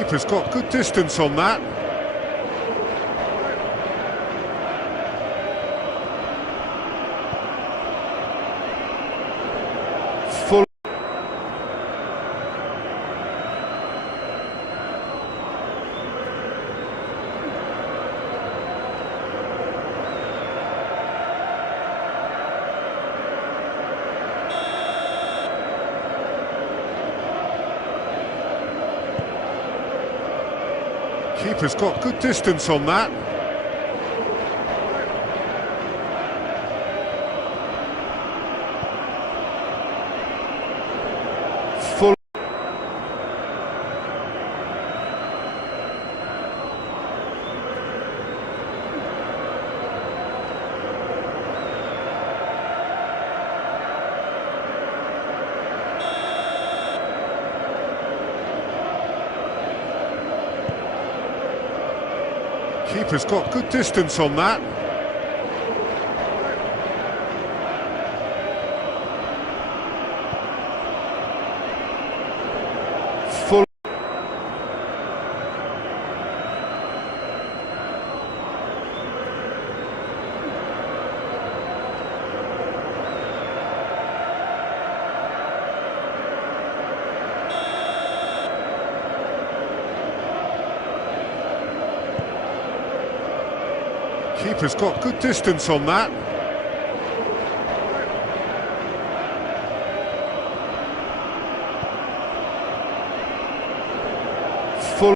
Keeper's got good distance on that. Full. Keeper's got good distance on that. Full. Keeper's got good distance on that. Full. Keeper's got good distance on that. Full.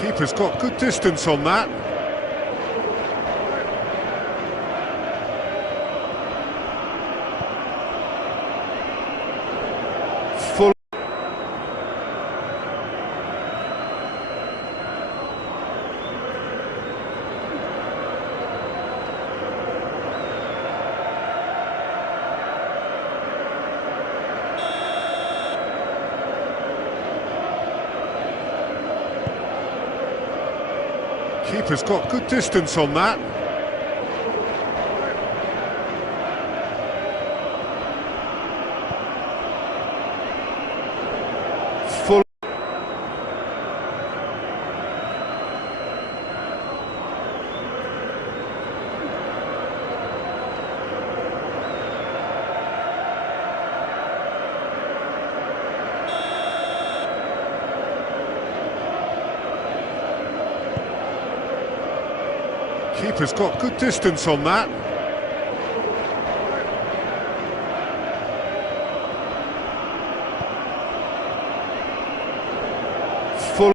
Keeper's got good distance on that. Full. Keeper's got good distance on that. Full. Keeper's got good distance on that. Full.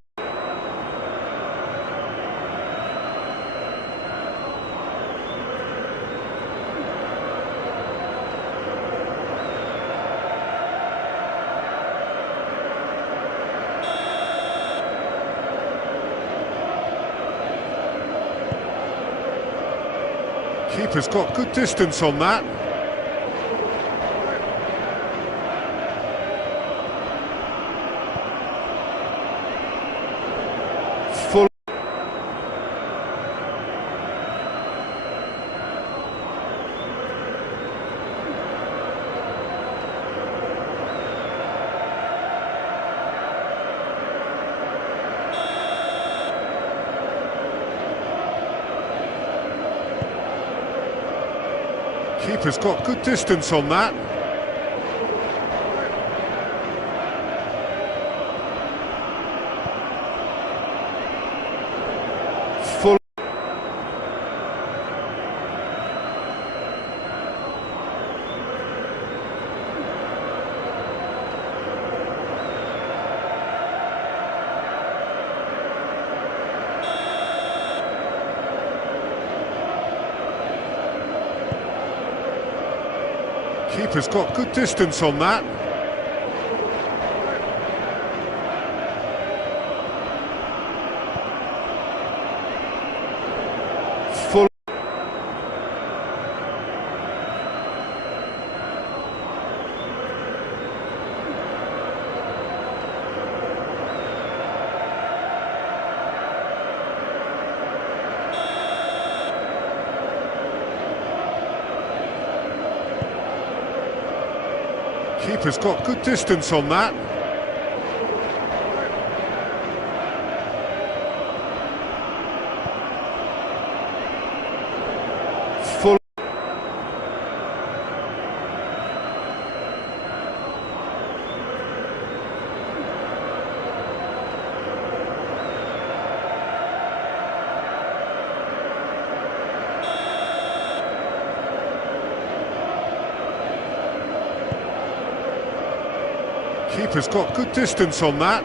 Keeper's got good distance on that. Full. Keeper's got good distance on that. Full. Keeper's got good distance on that. Full. Keeper's got good distance on that. Full. Keeper's got good distance on that.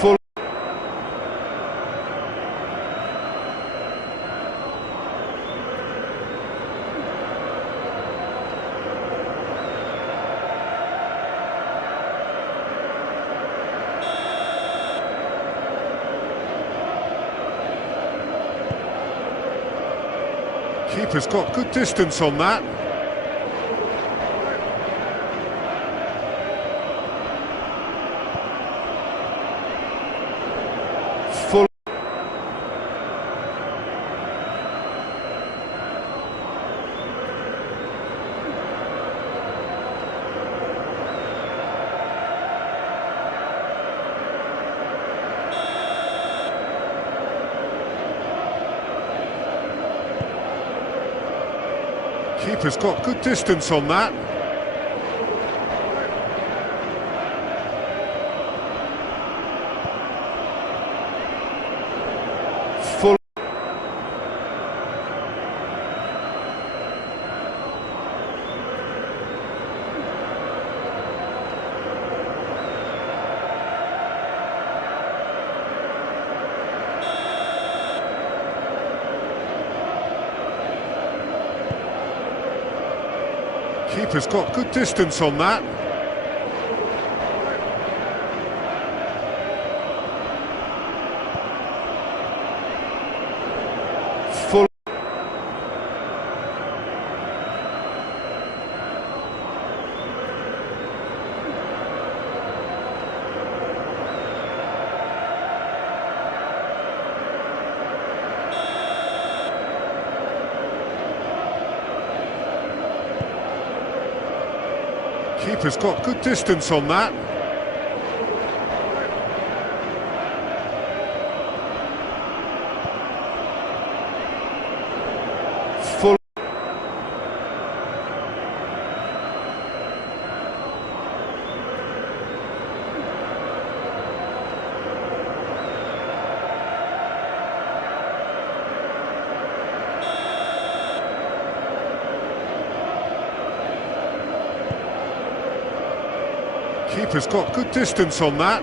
Full. Keeper's got good distance on that. Full. Keeper's got good distance on that. Full. Keeper's got good distance on that. Full. Keeper's got good distance on that. Full. Keeper's got good distance on that.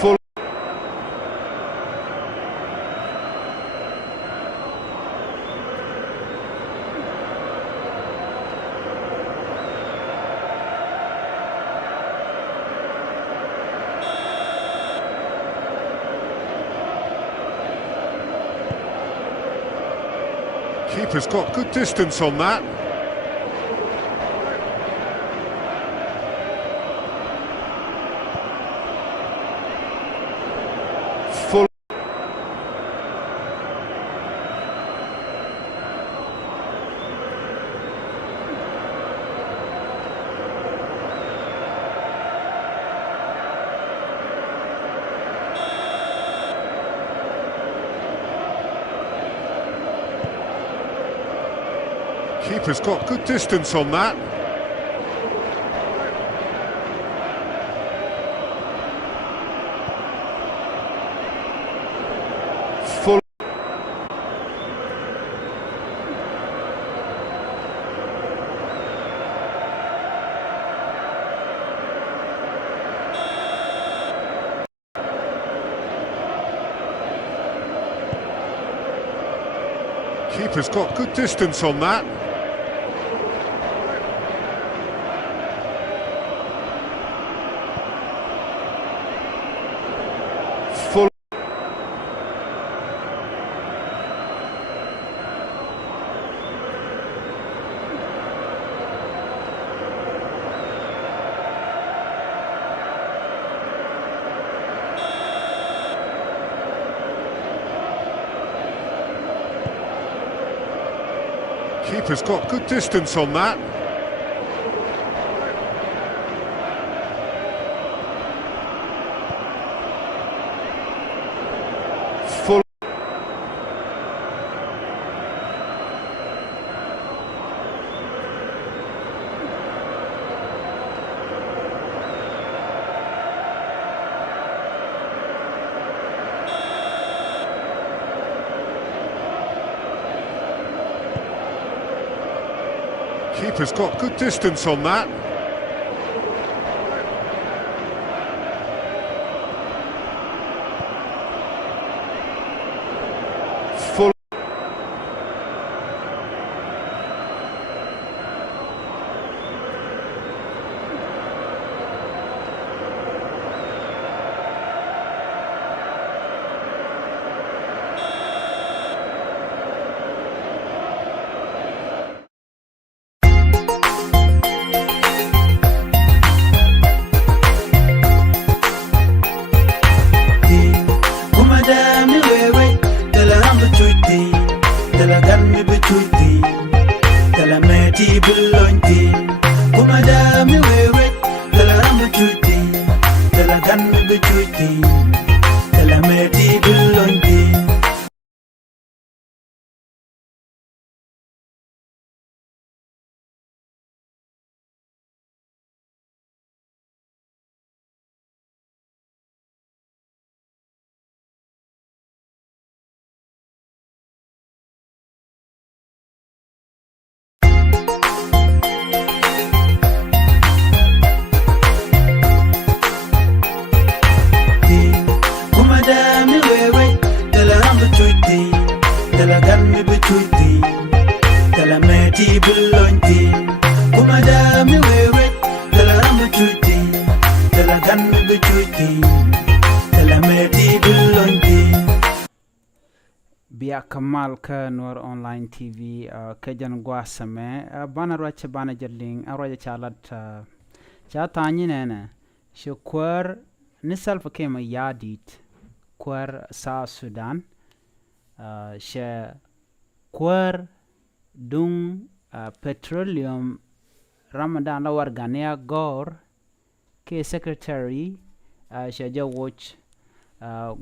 Full. Keeper's got good distance on that. Full. Keeper's got good distance on that. Full. Keeper's got good distance on that. Full. Keeper's got good distance on that. Full. Keeper's got good distance on that. Full. Bia Kamal ka Noor Online TV kajan gwasame bana roche bana jelling aroja chalat cha tanyi nene shukwar nisal fakema yadit kwar sa Sudan she kwar dung petroleum Ramadan la wargania gor ke secretary she watch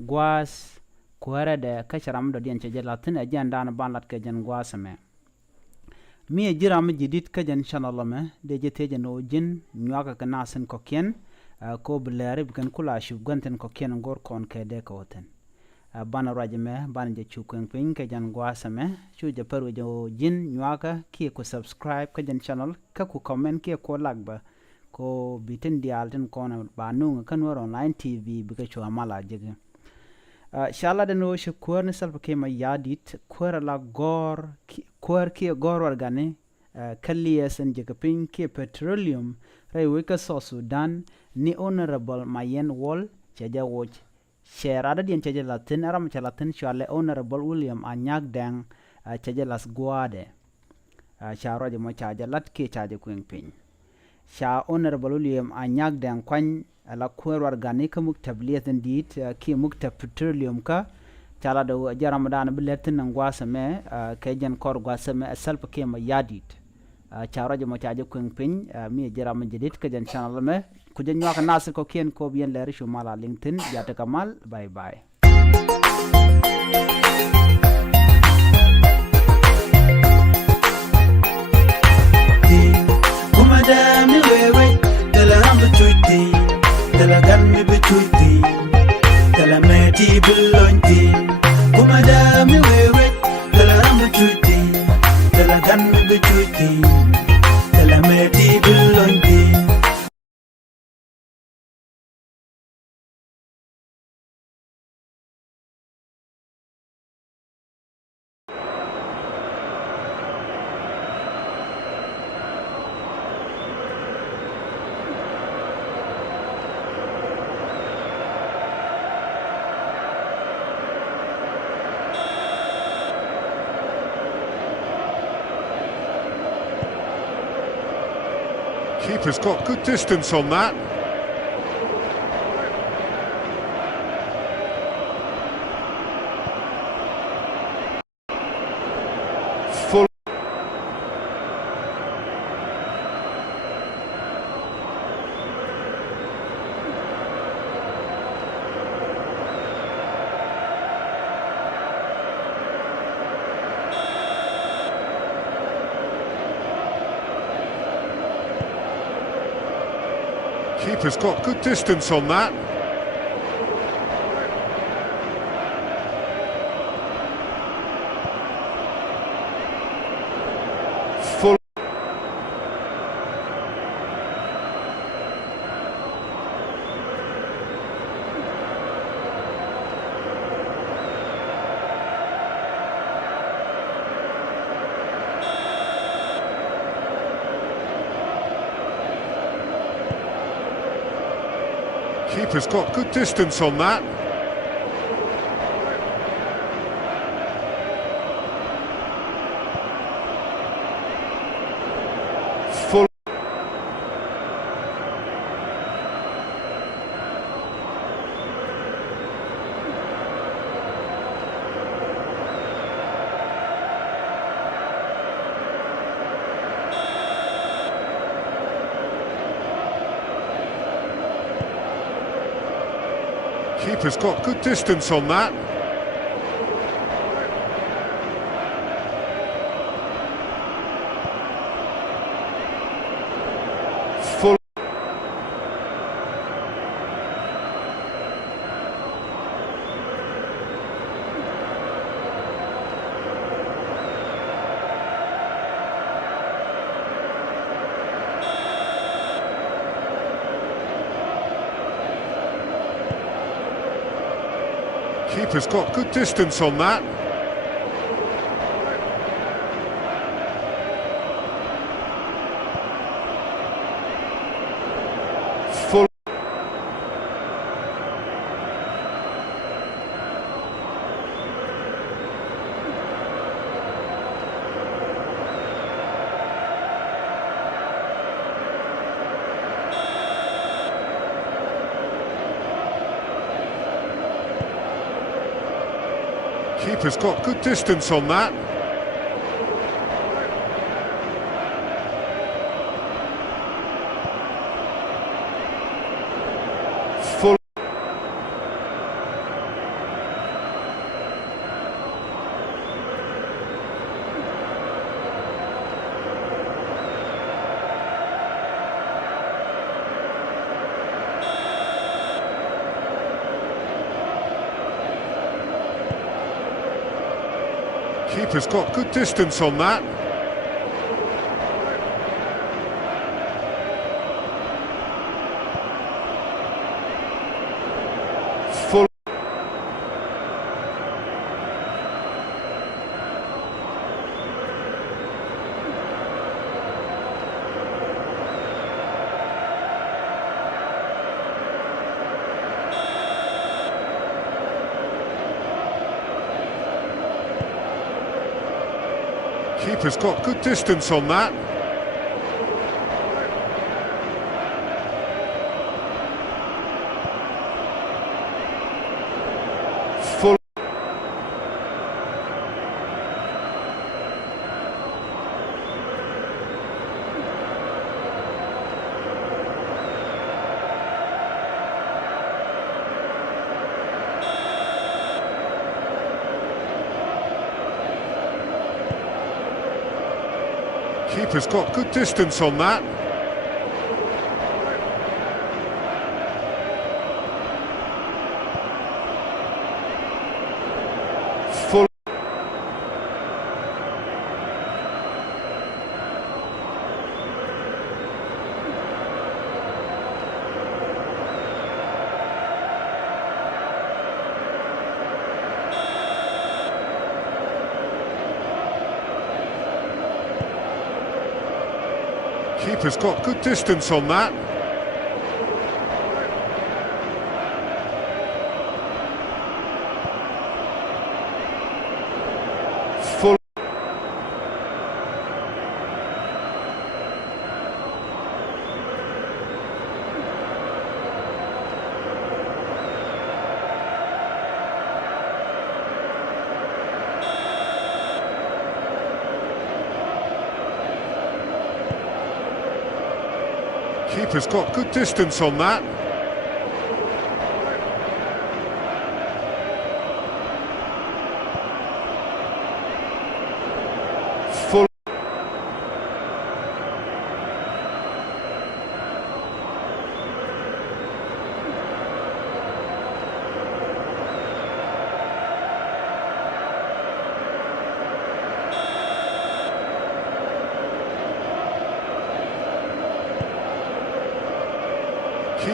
gwas kwara de kacharam do dian cheje latin ajanda na ban lat kajan gwasame mi jiram jidit kajan inshallah me de jete no jin nyaka kanasen kokien ko blare bikan kula shu ganten kokien gor kon kede koten bana rajme ban je chukwen pin kajan gwasame chu je paru jo jin nyaka ki ko subscribe kajan channel ka ku comment ki ko lagba ko bitin dialten kona banu kan Noor Online TV bika chu amala jege Shala de no shukur ni salpa kema yadit kwara la gor kwar ki gor wargane kalliyasan jekapin ki petroleum rai wika so Sudan ni honorable Mayen Wall chaja watch share ada dien chaja latin aram chalatin shale honorable William Anyag dang chaja las guade sharo je mo chaja lat ki chaja kwing pin sha honorable William Anyag dang kwan ala kwar organika muktabliyatan dit ki muktab petroleum ka chala do Ramadan biletin ngwasame kajan kor gwasame salpa kema yadit chara je mo chaje kwing pin mi jaram jadit kajan channel me kujan nyaka nasir ko kien ko bien ler shu mala LinkedIn yata kamal bye bye kumadami wewe dalarambu chuiti dalagan mi bichuiti dalameti bilonti kumadami wewe dalarambu chuiti dalagan mi bichuiti dalameti bilonti Keeper's got good distance on that. Full. Keeper's got good distance on that. Full. Keeper's got good distance on that. Full. Keeper's got good distance on that. Full. Keeper's got good distance on that. Full. Keeper's got good distance on that. Full. Keeper's got good distance on that. Full. Keeper's got good distance on that. Full. Keeper's got good distance on that. Full. Keeper's got good distance on that. Full. Keeper's got good distance on that. Full.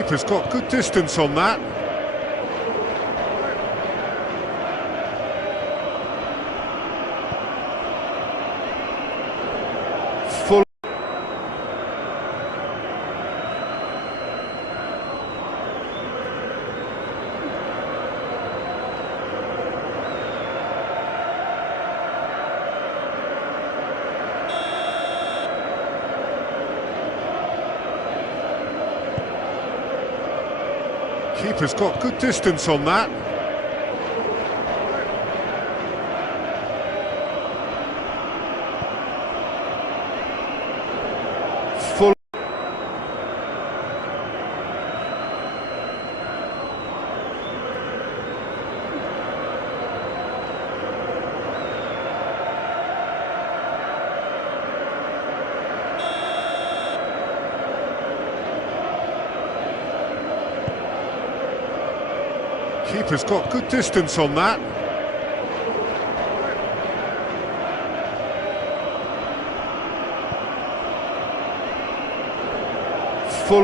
Keeper's got good distance on that. Full. Keeper's got good distance on that. Full. Keeper's got good distance on that. Full.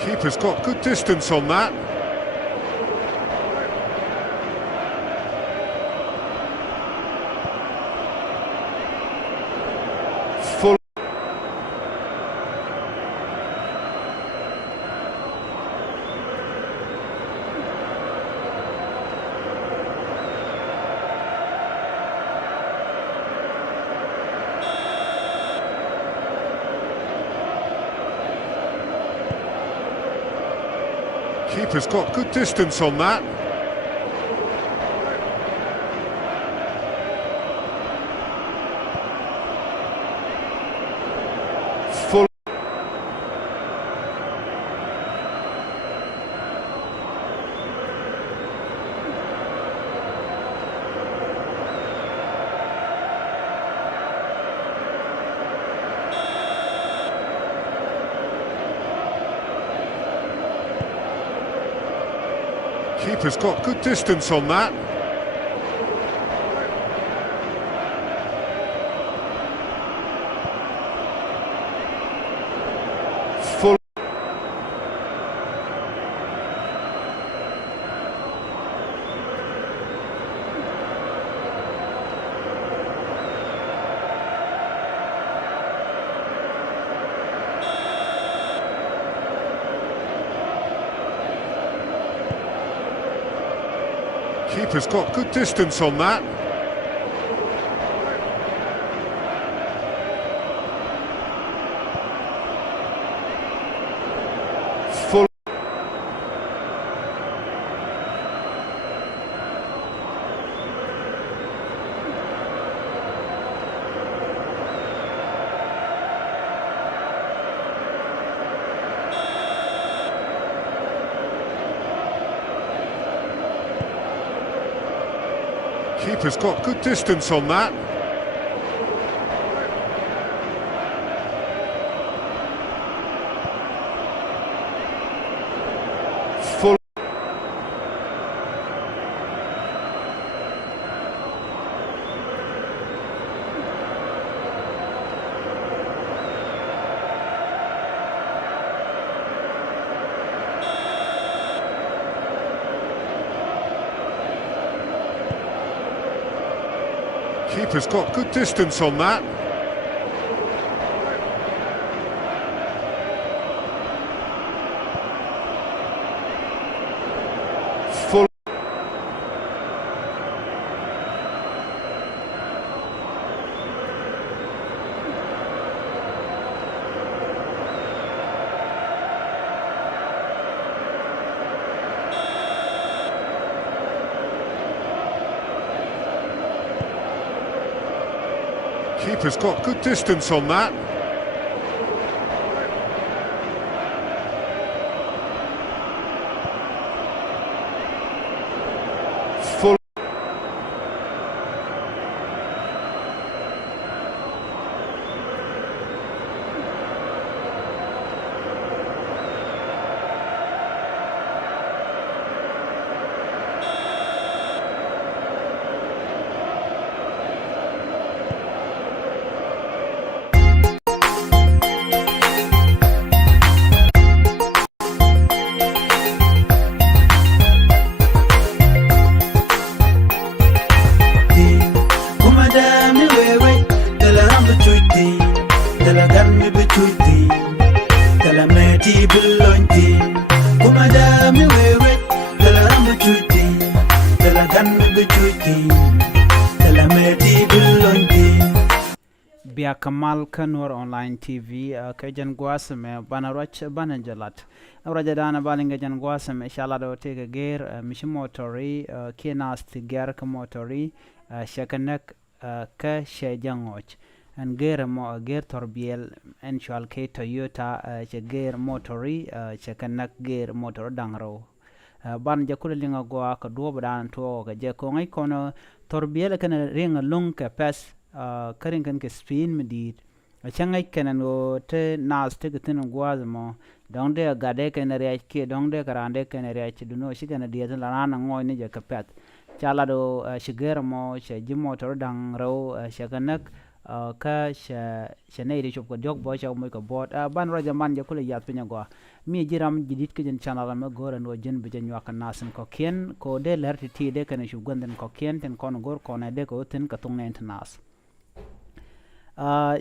Keeper's got good distance on that. Full. Keeper's got good distance on that. Full. Keeper's got good distance on that. Full. Keeper's got good distance on that. Full. Keeper's got good distance on that. Full. Keeper's got good distance on that. Full. Keeper's got good distance on that. Full. Bia Kamal Kanur Online TV Kajan Guasame Banarach Banajalat Rajadana Balinga Jan Guasame Shalado take a gear Mishimotori Kienas Tigar Kamotori Shakanak Ka Shejangoch and gear Torbiel and Shalke Toyota Gear Motori Shakanak gear motor dangro ban jakulinga goa ka duobadan to ga je ko ngai kono Torbiel kana ringa lung ka pas karin kan ke spin medit a changai kana no te nas te tin guazmo donde gade kana re ke donde karande kana re chi duno shi kana dia la na ngoi ne je ka pet chala do shigermo she jimotor dang ro shaganak ka she nei ri chop ko jog bo cha mo ko bot ban raja man je kule yat pinya go mi jiram jidit ke jen channel ma gor no jen be jen waka nasen ko ken ko de lerti ti de kana shu gonden ko ken ten kon gor ko na de ko ten ka tung ne nas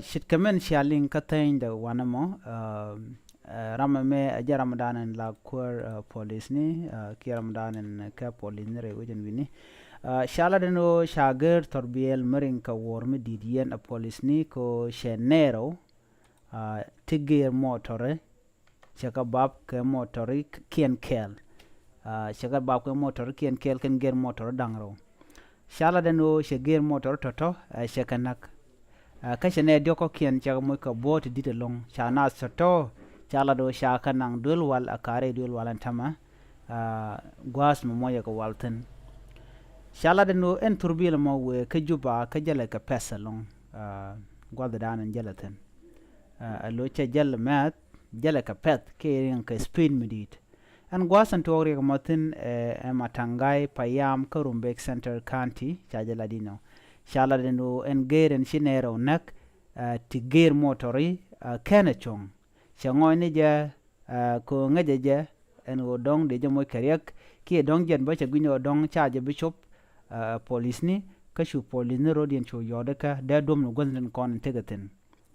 shit kamen shaling ka tain de wanamo rama me aja ramadan en la kur police ni ki ramadan en ka police ne re wajen wini shala de no shager torbiel mering ka wor me didien a police ni ko shenero tigir motore chaka bab ke motori kien kel chaka bab ke motor kien kel ken ger motor dangro shala de no shager motor toto shakanak ka shene dioko kien chaka mo ka bot dite long chana soto chala do shaka nang dul wal akare dul walantama gwas mo moya ko walten shala de no en turbil mo we ka juba ka jale ka pesalong gwada dan en jalaten lo cha jal mat jale ka pet ke rin ka spin medit an gwasan to ri matin matangai payam karumbek center county cha jaladino shala de no en geren shinero nak tigir motori kenachong changoy ne ja ko ngaje ja en wo dong de jamo karyak ki dong jen ba cha gwinyo dong cha je bishop police ni ka shu police ne rodien cho yodaka da dom no gonlen kon tegaten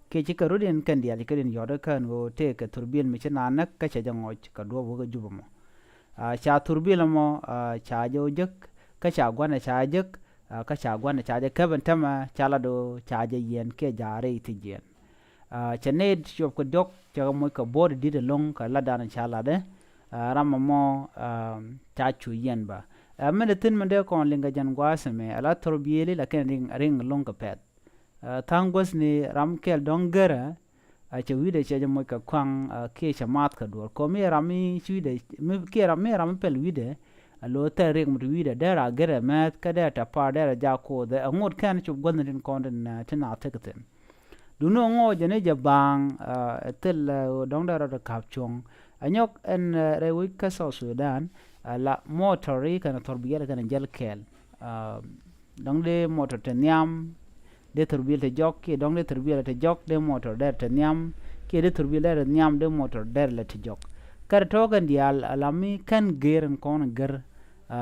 ke ci ka rodien kan dia li kadin yodaka no te ka turbil mi chana nak ka cha jangoy ka do bo ga jubamo cha turbil mo cha jo jek ka cha gwana cha jek ka cha gwana cha je ka ban tama chala do cha je yen ke jare ti jen chaned shop ko dok cha mo ka bod di de long ka la dan chala de rama mo cha chu yen ba men tin men de kon linga jan gwasme ala torbieli la ken ring long ka pet tangos ni ram kel dongera cha wide cha mo ka kwang ke cha mat ka dor ko me rami chuide me ke ram pel wide lo ta ring mu wide dera gere met ka da ta pa dera ja ko de ngot kan chu gondin kon den tina tekten duno ngo jene jabang tel dong dara da kapchong anyok en rewi ka so Sudan la motori kana torbiel kana jel kel dong de motor tenyam de torbiel te jok ki dong de torbiel te jok de motor der tenyam ki de torbiel der nyam de motor der le te jok kar to kan dial alami kan geren kon ger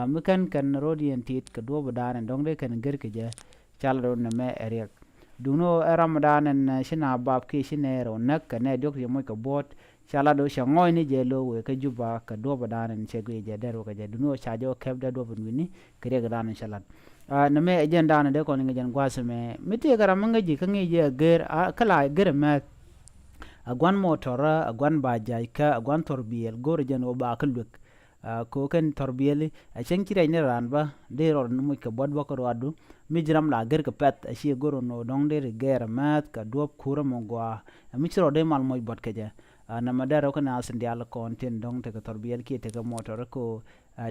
mi kan rodien tit ka do badan dong de kan ger ke je chal ro ne me eriak duno ramadan en shina bab ki shinero nak ne dok ye moy ka bot chala do shangoy ni je lo we ka juba ka do badan en chege je dero ka je duno chajo keb da do bunwini kre ga dan shalat na me agenda na de ko ni jen gwasme miti gara manga ji ka ngi je ger kala ger ma agwan motora agwan bajai ka agwan torbiel gor jen o ba kaluk ko kan torbiyeli a chenkira ne ranba de ro no ka bod ba ko adu mijram la ger ka pet a shi goro no dong de ger mat ka dop kura mo gwa mi chro de mal moy bot ke je na madaro kana asen dial content dong te ka torbiyel ki te ka motor ko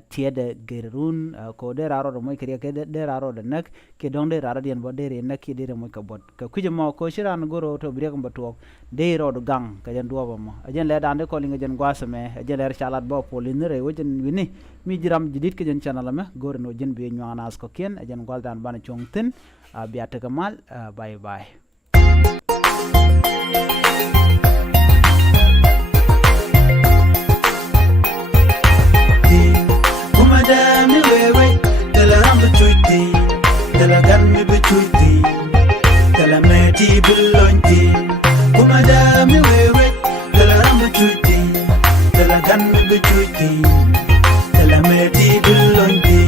tiede gerun ko de raro mo ke ke de raro de nak ke dong de raro dien bo de re nak ki de mo ka bot ka kuje mo ko shiran goro to bre ko batok de ro do gang ka jan do mo ajen le dan de ko linga jen gwasame ajen le chalat bo polinere wojen wini mi jiram jidit ke jen channel me goro no jen be nyana as ko ken ajen gwal dan ban chongten biata kamal bye bye Madame wewe tala rambu chuiti tala ganmi buchuiti tala meti bulonti kumadame wewe tala rambu chuiti tala ganmi buchuiti tala meti bulonti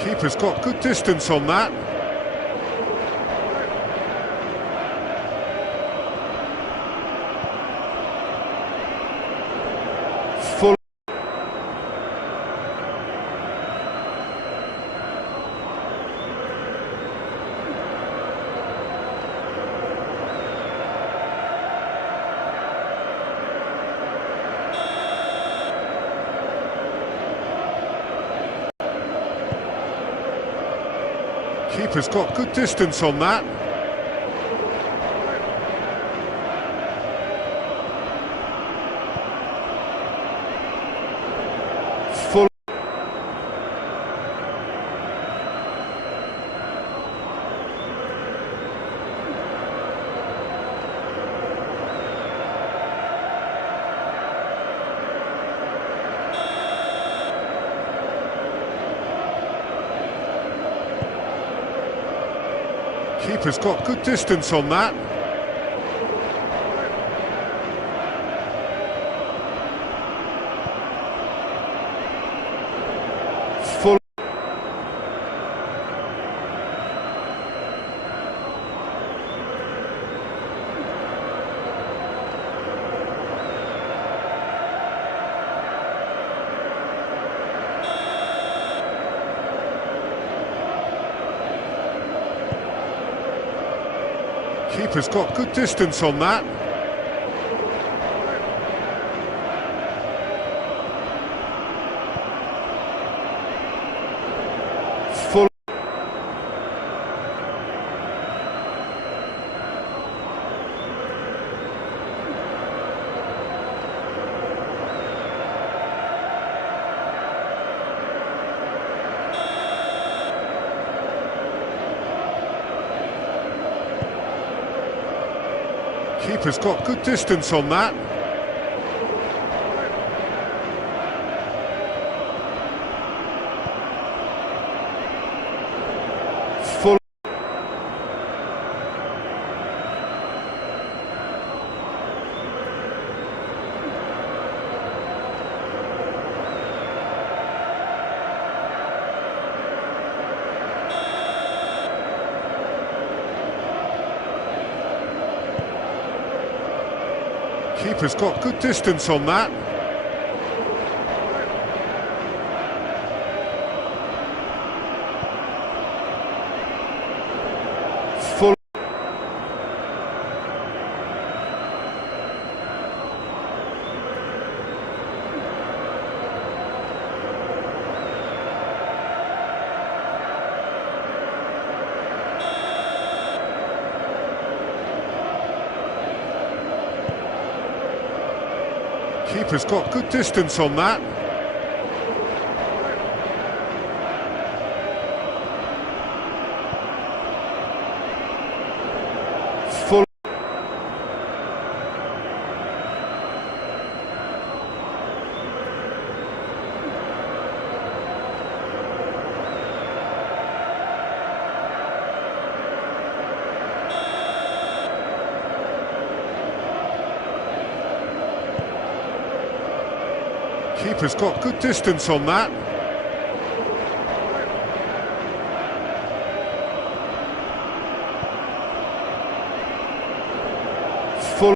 Keeper's got good distance on that. Full. Keeper's got good distance on that. Full. Keeper's got good distance on that. Full. Keeper's got good distance on that. Full. Keeper's got good distance on that. Full. Keeper's got good distance on that. Full. Keeper's got good distance on that. Full. Keeper's got good distance on that. Full.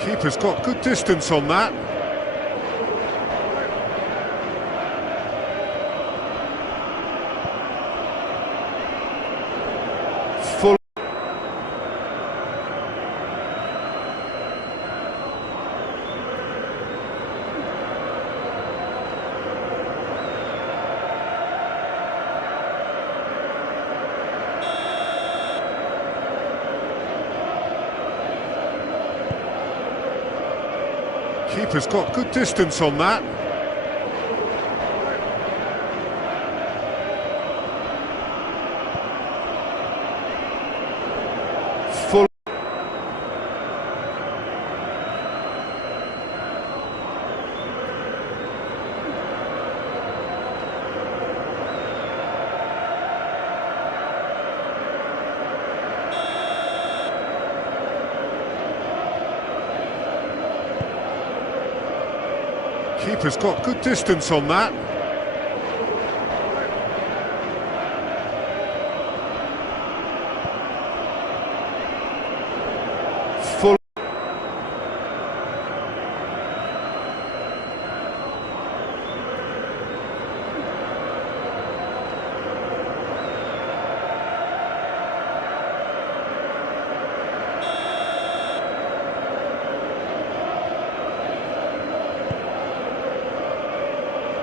Keeper's got good distance on that. Full. Keeper's got good distance on that. Full. Keeper's got good distance on that. Full.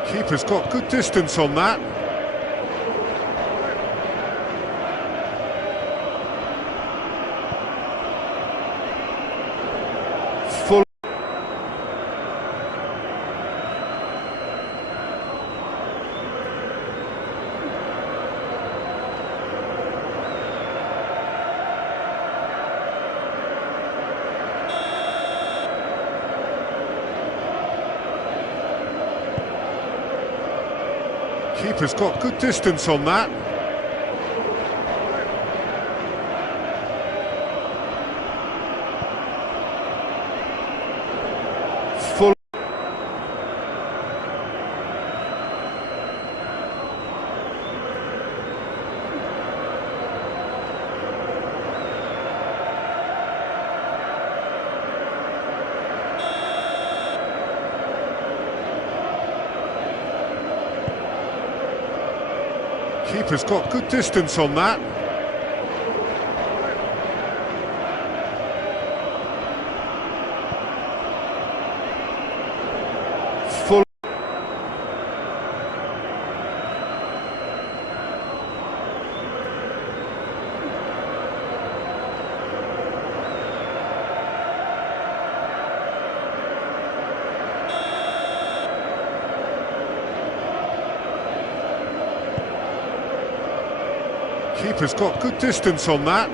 Keeper's got good distance on that. Full. Keeper's got good distance on that. Full. Keeper's got good distance on that. Full. Keeper's got good distance on that.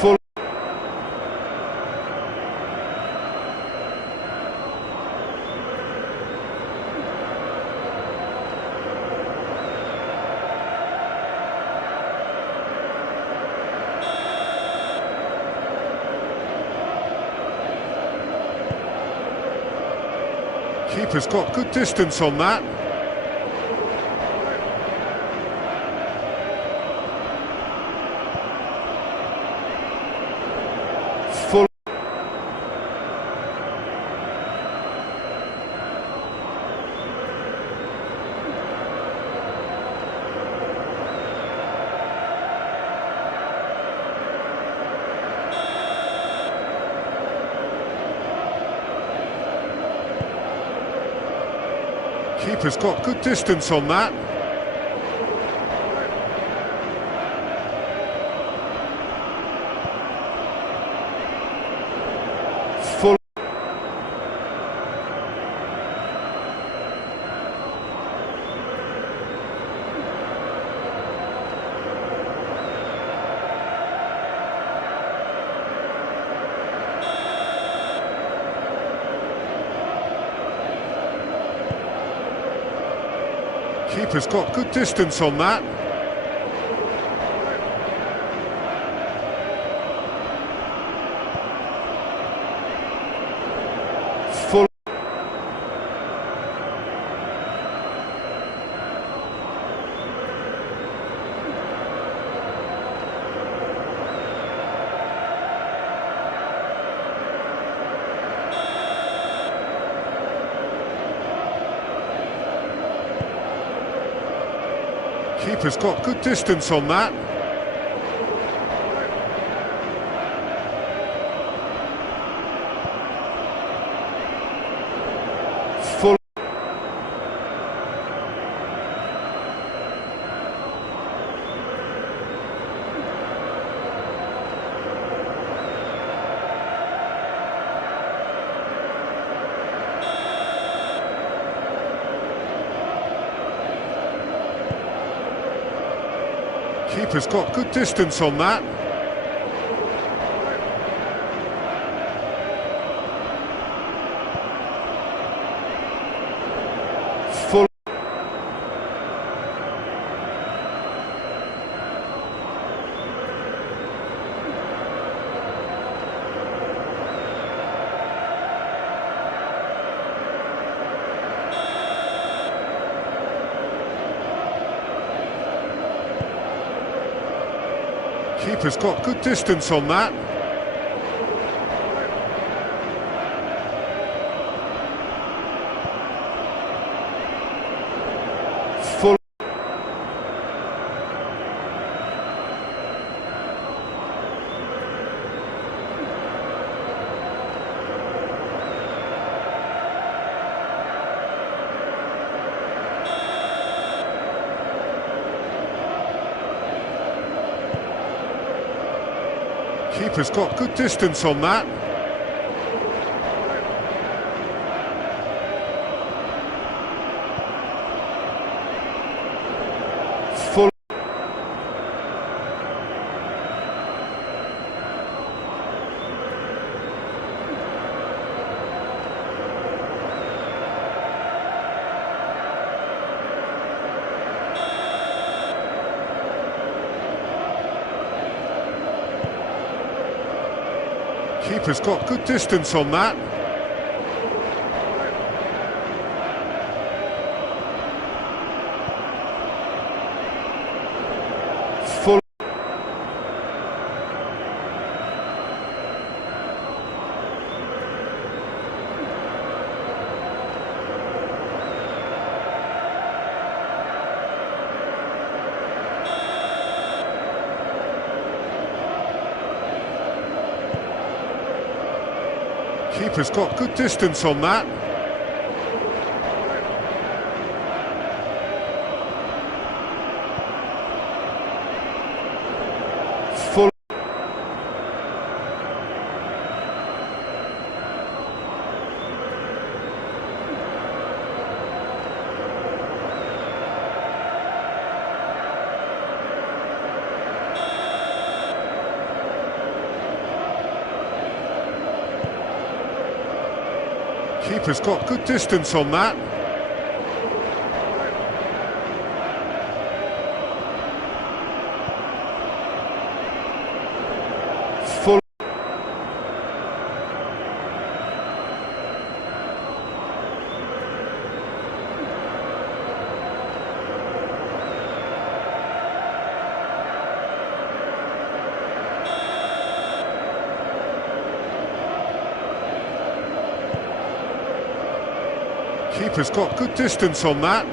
Full. Keeper's got good distance on that. Full. Keeper's got good distance on that. Full. Keeper's got good distance on that. Full. Keeper's got good distance on that. Full. Keeper's got good distance on that. Full. Keeper's got good distance on that. Full. Keeper's got good distance on that. Full. Keeper's got good distance on that. Full. Keeper's got good distance on that. Full. Keeper's got good distance on that. Full. Keeper's got good distance on that.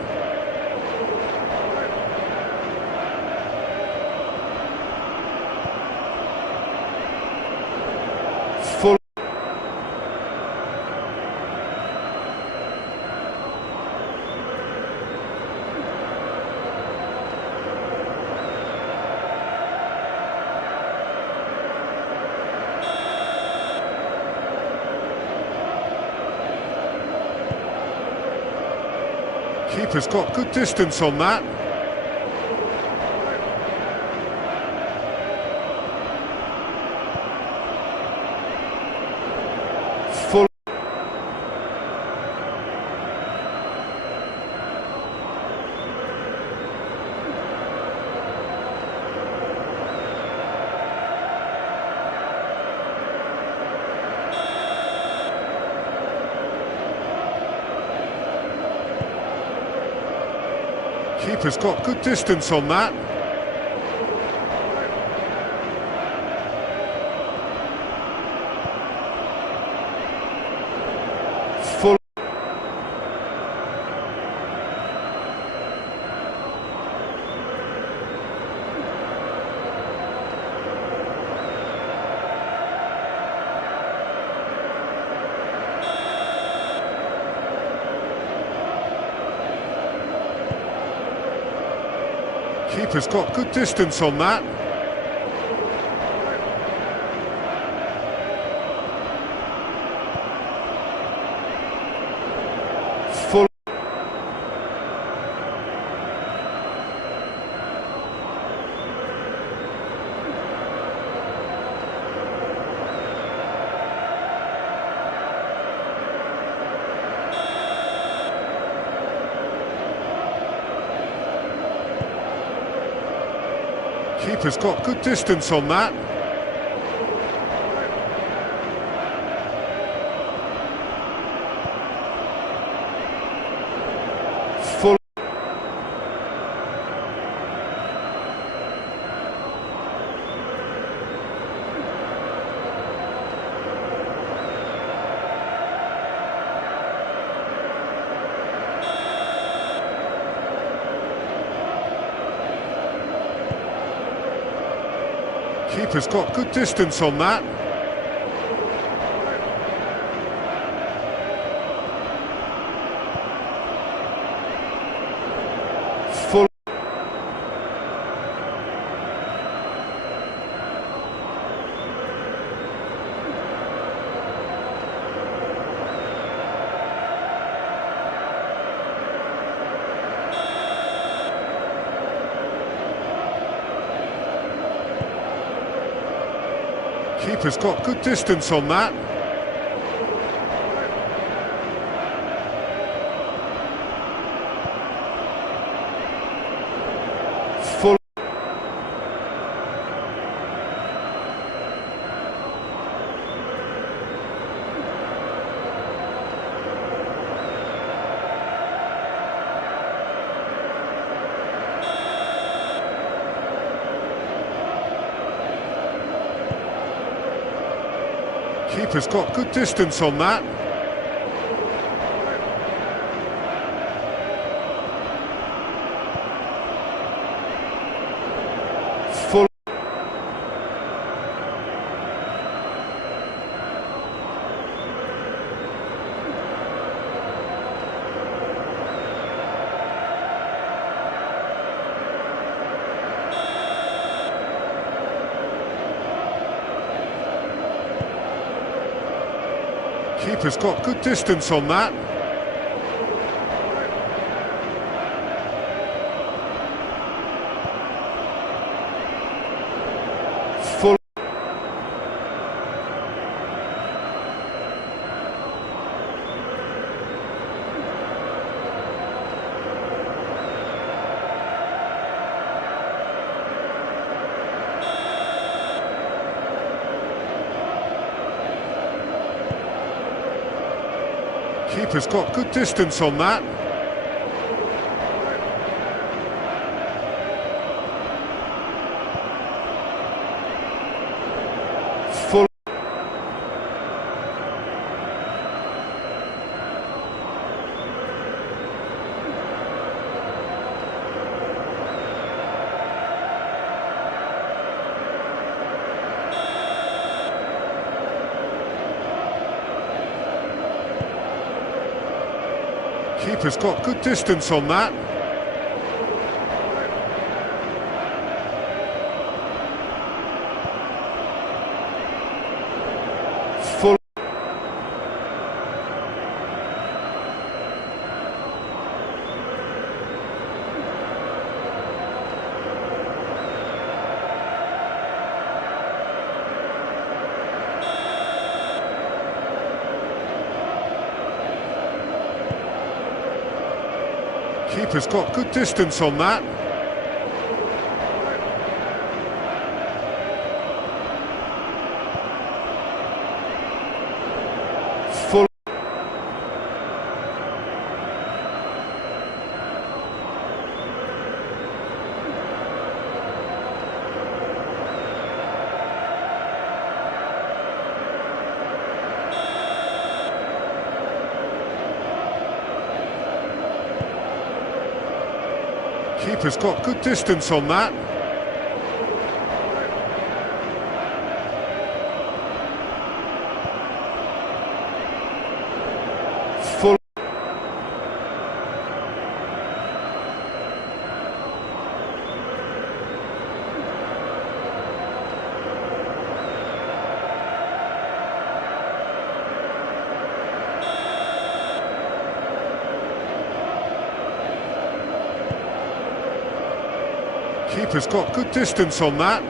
Full. Keeper's got good distance on that. Full. Keeper's got good distance on that. Full. Keeper's got good distance on that. Full. Keeper's got good distance on that. Full. Keeper's got good distance on that. Full. Keeper's got good distance on that. Full. Keeper's got good distance on that. Full. Keeper's got good distance on that. Full. Keeper's got good distance on that. Full. Keeper's got good distance on that. Full. Keeper's got good distance on that. Full. Keeper's got good distance on that. Full. Keeper's got good distance on that.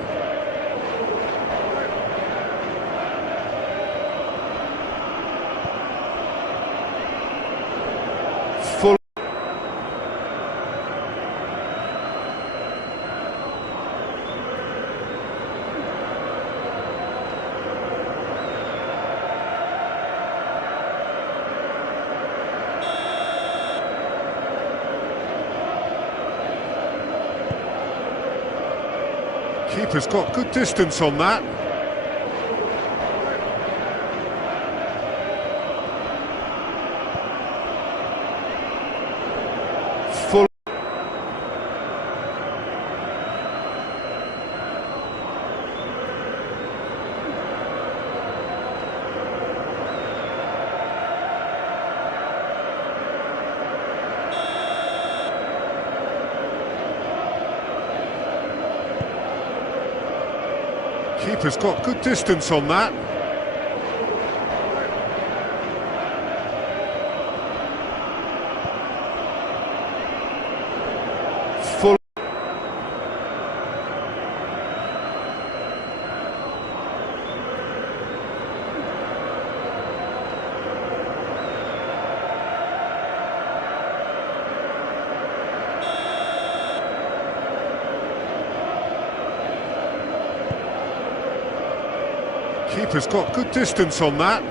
Full. Keeper's got good distance on that. Full. Keeper's got good distance on that. Full. Keeper's got good distance on that.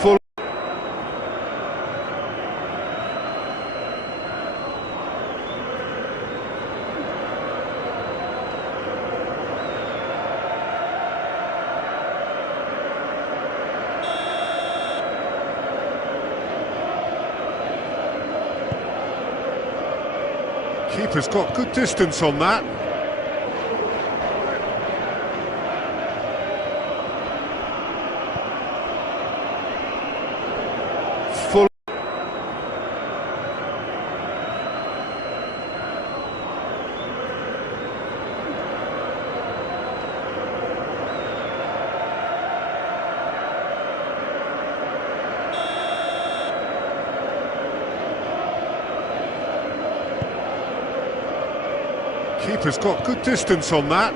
Full. Keeper's got good distance on that. Full. Keeper's got good distance on that.